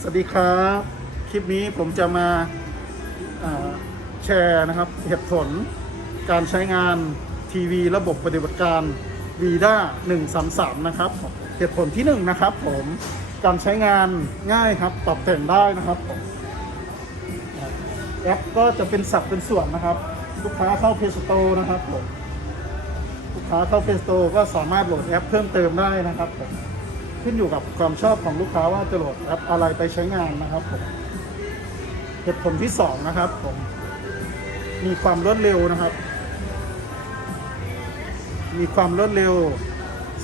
สวัสดีครับ คลิปนี้ผมจะมาแชร์นะครับเหตุผล การใช้งานทีวีระบบปฏิบัติการ VIDA 133 นะครับเหตุผลที่1นงนะครับผมการใช้งานง่ายครับปรับแต่งได้นะครับแอปก็จะเป็นสับเป็นส่วนนะครับ ลูกค้าเข้า Play Store นะครับผมลูกค้าเข้า Play Store ก็สามารถโหลดแอปเพิ่มเติมได้นะครับผม ขึ้นอยู่กับความชอบของลูกค้าว่าจะโหลดแอปอะไรไปใช้งานนะครับผมเหตุผลที่สองนะครับผม มีความรวดเร็วนะครับ มีความรวดเร็ว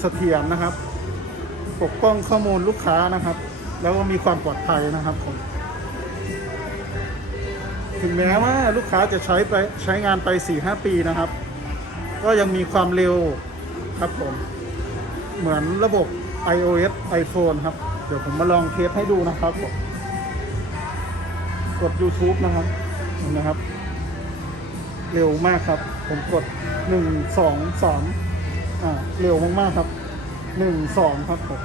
เสถียรนะครับ ปกป้องข้อมูลลูกค้านะครับ แล้วก็มีความปลอดภัยนะครับผมถึงแม้ว่าลูกค้าจะใช้ไปใช้งานไป 4-5 ปีนะครับ ก็ยังมีความเร็วครับผม เหมือนระบบ iOS iPhone ครับ เดี๋ยวผมมาลองเทสให้ดูนะครับ กด YouTube นะครับเห็นนะครับ เร็วมากครับ ผมกด1 2 3อ่าเร็วมากๆครับ1 2ครับผม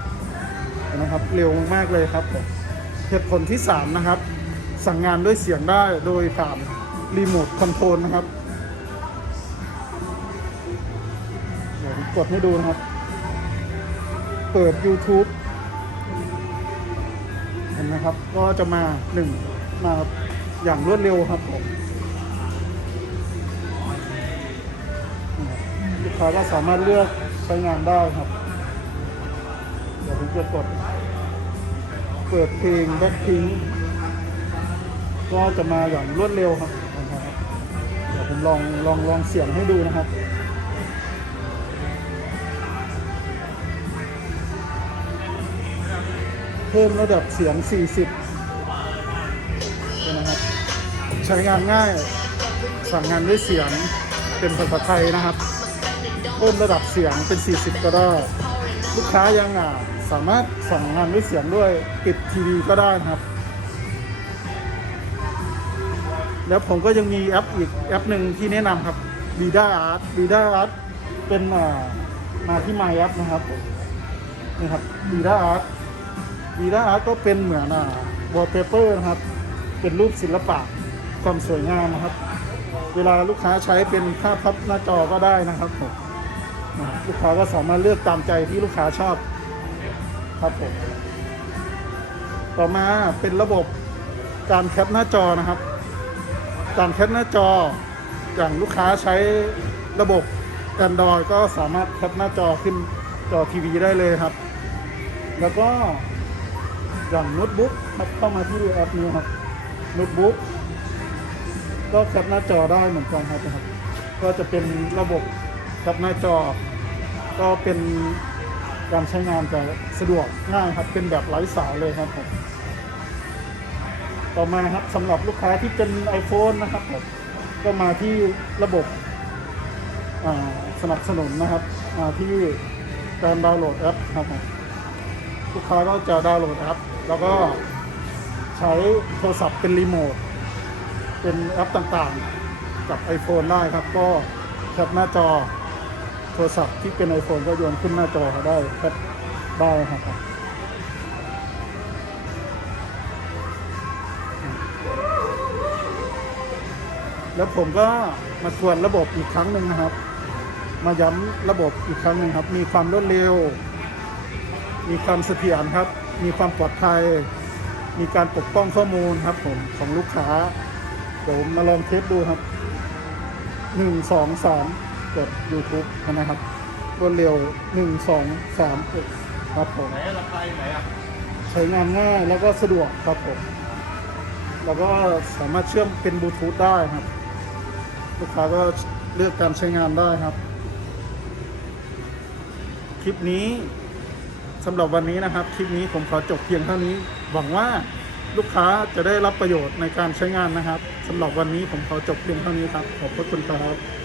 เห็นะครับ เร็วมากๆเลยครับผมเหตุผลที่3นะครับ สั่งงานด้วยเสียงได้โดยผ่านรีโมทคอนโทรลนะครับเดี๋ยวกดให้ดูนะครับ เปิด YouTube เห็นไหมครับ ก็จะมาหนึ่งมาอย่างรวดเร็วครับผมลูกค้าก็สามารถเลือกใช้งานได้ครับ เดี๋ยวผมจะกด เปิดเพลงแบ็คพิงก็จะมาอย่างรวดเร็วครับนะครับเดี๋ยวผมลองลองลองเสียงให้ดูนะครับ เพิ่มระดับเสียง 40นะครับ ใช้งานง่าย สั่งงานด้วยเสียงเป็นภาษาไทยนะครับ เพิ่มระดับเสียงเป็น 40 ก็ได้ ลูกค้ายังอะสามารถสั่งงานด้วยเสียงด้วยปิดทีวีก็ได้นะครับ แล้วผมก็ยังมีแอปอีกแอปหนึ่งที่แนะนำครับ Vida Art Vida Art เป็นมาที่ My App นะครับนี่ครับ Vida Art วีด้าอาร์ตก็เป็นเหมือนอ่าวอลเปเปอร์นะครับ เป็นรูปศิลปะความสวยงามนะครับ เวลาลูกค้าใช้เป็นภาพพับหน้าจอก็ได้นะครับผมลูกค้าก็สามารถเลือกตามใจที่ลูกค้าชอบครับผมต่อมาเป็นระบบการแคปหน้าจอนะครับ การแคปหน้าจออย่างลูกค้าใช้ระบบ Android ก็สามารถแคปหน้าจอขึ้นจอทีวีได้เลยครับ แล้วก็ อย่างโน้ตบุ๊กครับเข้ามาที่แอปนี้ครับโน้ตบุ๊กก็แคปหน้าจอได้เหมือนกันครับนะครับ ก็จะเป็นระบบแคปหน้าจอ ก็เป็นการใช้งานจะสะดวกง่ายครับ เป็นแบบไร้สายเลยครับผมต่อมาครับสำหรับลูกค้าที่เป็น iPhone นะครับผมก็มาที่ระบบสนับสนุนนะครับที่การดาวน์โหลดแอปครับผมลูกค้าก็จะดาวน์โหลดแอป แล้วก็ใช้โทรศัพท์เป็นรีโมท เป็นแอปต่างๆ กับ iPhone ได้ครับ ก็แคปหน้าจอโทรศัพท์ที่เป็น iPhone ก็โยนขึ้นหน้าจอได้แคปได้ครับแล้วผมก็มาทวนระบบอีกครั้งหนึ่งนะครับ มาย้ำระบบอีกครั้งหนึ่งครับ มีความรวดเร็ว มีความเสถียรครับ มีความปลอดภัย มีการปกป้องข้อมูลครับผมของลูกค้าเดี๋ยวผมมาลองเทสดูครับหนึ่งสองสามกด YouTube นะครับรวดเร็วหนึ่งสองสามกดครับผมไหนอะราคาอยู่ไหนอะใช้งานง่ายแล้วก็สะดวกครับผม แล้วก็สามารถเชื่อมเป็นบลูทูธได้ครับ ลูกค้าก็เลือกการใช้งานได้ครับ คลิปนี้ สำหรับวันนี้นะครับคลิปนี้ผมขอจบเพียงเท่านี้ หวังว่าลูกค้าจะได้รับประโยชน์ในการใช้งานนะครับสำหรับวันนี้ผมขอจบเพียงเท่านี้ครับ ขอบพระคุณครับ